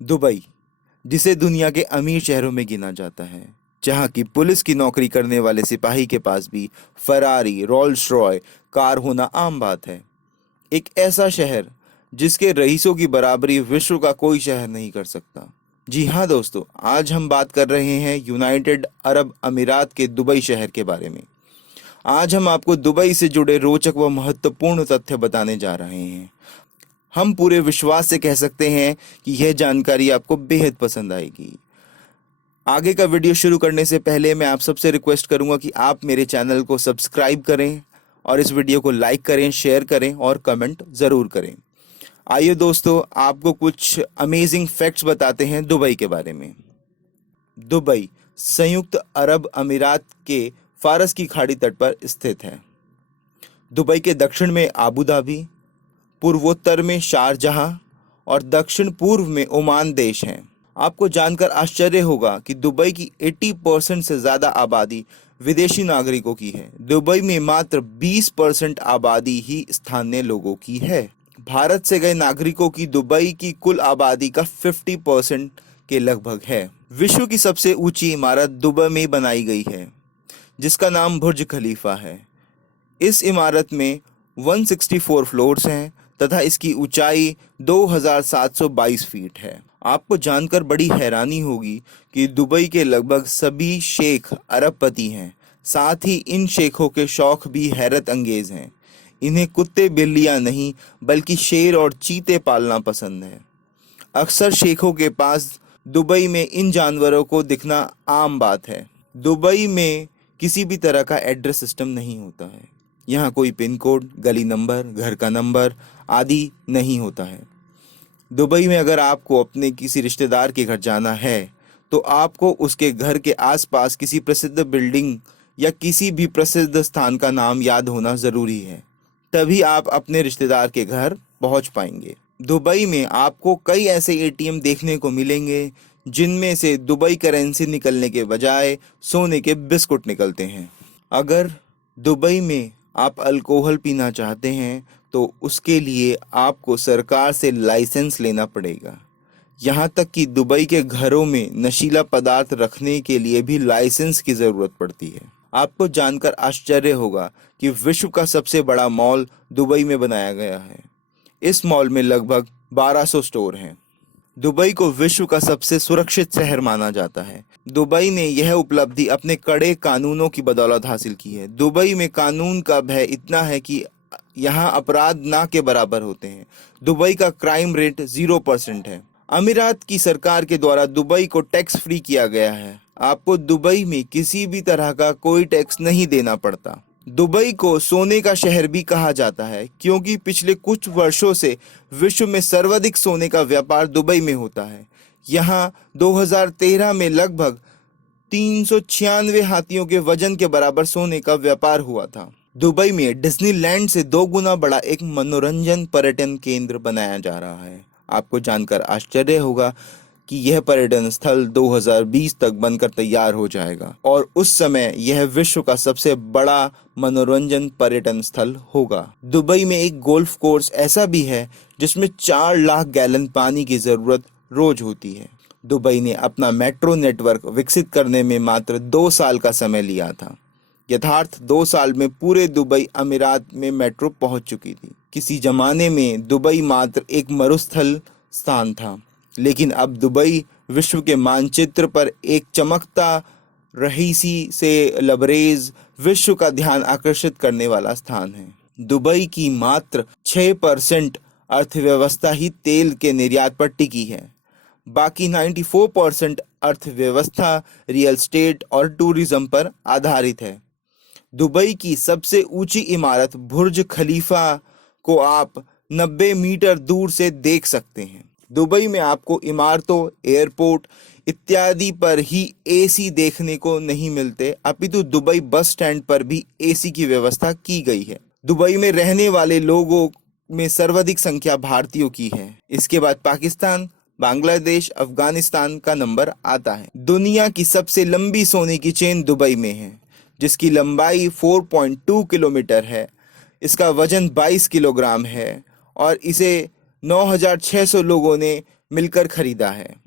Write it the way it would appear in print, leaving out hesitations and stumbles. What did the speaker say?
Dubai, जिसे दुनिया के अमीर शहरों में गिना जाता है, जहां की पुलिस की नौकरी करने वाले सिपाही के पास भी फरारी, रोल्स रॉय कार होना आम बात है। एक ऐसा शहर जिसके रईसों की बराबरी विश्व का कोई शहर नहीं कर सकता। जी हाँ दोस्तों, आज हम बात कर रहे हैं यूनाइटेड अरब अमीरात के दुबई शहर के बारे में। आज हम आपको दुबई से जुड़े रोचक व महत्वपूर्ण तथ्य बताने जा रहे हैं। हम पूरे विश्वास से कह सकते हैं कि यह जानकारी आपको बेहद पसंद आएगी। आगे का वीडियो शुरू करने से पहले मैं आप सबसे रिक्वेस्ट करूंगा कि आप मेरे चैनल को सब्सक्राइब करें और इस वीडियो को लाइक करें, शेयर करें और कमेंट ज़रूर करें। आइए दोस्तों, आपको कुछ अमेजिंग फैक्ट्स बताते हैं दुबई के बारे में। दुबई संयुक्त अरब अमीरात के फारस की खाड़ी तट पर स्थित है। दुबई के दक्षिण में आबू धाबी, पूर्वोत्तर में शारजहां और दक्षिण पूर्व में ओमान देश हैं। आपको जानकर आश्चर्य होगा कि दुबई की 80% से ज़्यादा आबादी विदेशी नागरिकों की है। दुबई में मात्र 20% आबादी ही स्थानीय लोगों की है। भारत से गए नागरिकों की दुबई की कुल आबादी का 50% के लगभग है। विश्व की सबसे ऊंची इमारत दुबई में बनाई गई है, जिसका नाम बुर्ज खलीफा है। इस इमारत में 164 फ्लोर्स हैं तथा इसकी ऊंचाई 2722 फीट है। आपको जानकर बड़ी हैरानी होगी कि दुबई के लगभग सभी शेख अरबपति हैं। साथ ही इन शेखों के शौक भी हैरत अंगेज हैं। इन्हें कुत्ते बिल्लियां नहीं बल्कि शेर और चीते पालना पसंद है। अक्सर शेखों के पास दुबई में इन जानवरों को दिखना आम बात है। दुबई में किसी भी तरह का एड्रेस सिस्टम नहीं होता है। यहाँ कोई पिन कोड, गली नंबर, घर का नंबर आदि नहीं होता है। दुबई में अगर आपको अपने किसी रिश्तेदार के घर जाना है तो आपको उसके घर के आसपास किसी प्रसिद्ध बिल्डिंग या किसी भी प्रसिद्ध स्थान का नाम याद होना ज़रूरी है, तभी आप अपने रिश्तेदार के घर पहुंच पाएंगे। दुबई में आपको कई ऐसे एटीएम देखने को मिलेंगे जिनमें से दुबई करेंसी निकलने के बजाय सोने के बिस्कुट निकलते हैं। अगर दुबई में आप अल्कोहल पीना चाहते हैं तो उसके लिए आपको सरकार से लाइसेंस लेना पड़ेगा। यहाँ तक कि दुबई के घरों में नशीला पदार्थ रखने के लिए भी लाइसेंस की ज़रूरत पड़ती है। आपको जानकर आश्चर्य होगा कि विश्व का सबसे बड़ा मॉल दुबई में बनाया गया है। इस मॉल में लगभग 1200 स्टोर हैं। दुबई को विश्व का सबसे सुरक्षित शहर माना जाता है। दुबई ने यह उपलब्धि अपने कड़े कानूनों की बदौलत हासिल की है। दुबई में कानून का भय इतना है कि यहाँ अपराध ना के बराबर होते हैं। दुबई का क्राइम रेट 0% है। अमीरात की सरकार के द्वारा दुबई को टैक्स फ्री किया गया है। आपको दुबई में किसी भी तरह का कोई टैक्स नहीं देना पड़ता। दुबई को सोने का शहर भी कहा जाता है क्योंकि पिछले कुछ वर्षों से विश्व में सर्वाधिक सोने का व्यापार दुबई में होता है। यहाँ 2013 में लगभग 396 हाथियों के वजन के बराबर सोने का व्यापार हुआ था। दुबई में डिज्नीलैंड से 2 गुना बड़ा एक मनोरंजन पर्यटन केंद्र बनाया जा रहा है। आपको जानकर आश्चर्य होगा कि यह पर्यटन स्थल 2020 तक बनकर तैयार हो जाएगा और उस समय यह विश्व का सबसे बड़ा मनोरंजन पर्यटन स्थल होगा। दुबई में एक गोल्फ कोर्स ऐसा भी है जिसमें 4 लाख गैलन पानी की जरूरत रोज होती है। दुबई ने अपना मेट्रो नेटवर्क विकसित करने में मात्र 2 साल का समय लिया था। यथार्थ 2 साल में पूरे दुबई अमीरात में मेट्रो पहुंच चुकी थी। किसी जमाने में दुबई मात्र एक मरुस्थल स्थान था, लेकिन अब दुबई विश्व के मानचित्र पर एक चमकता रहीसी से लबरेज विश्व का ध्यान आकर्षित करने वाला स्थान है। दुबई की मात्र 6% अर्थव्यवस्था ही तेल के निर्यात पर टिकी है। बाकी 94% अर्थव्यवस्था रियल एस्टेट और टूरिज्म पर आधारित है। दुबई की सबसे ऊंची इमारत बुर्ज खलीफा को आप 90 मीटर दूर से देख सकते हैं। दुबई में आपको इमारतों, एयरपोर्ट इत्यादि पर ही एसी देखने को नहीं मिलते, अपितु दुबई बस स्टैंड पर भी एसी की व्यवस्था की गई है। दुबई में रहने वाले लोगों में सर्वाधिक संख्या भारतीयों की है। इसके बाद पाकिस्तान, बांग्लादेश, अफगानिस्तान का नंबर आता है। दुनिया की सबसे लंबी सोने की चेन दुबई में है, जिसकी लंबाई 4.2 किलोमीटर है। इसका वजन 22 किलोग्राम है और इसे 9,600 लोगों ने मिलकर खरीदा है।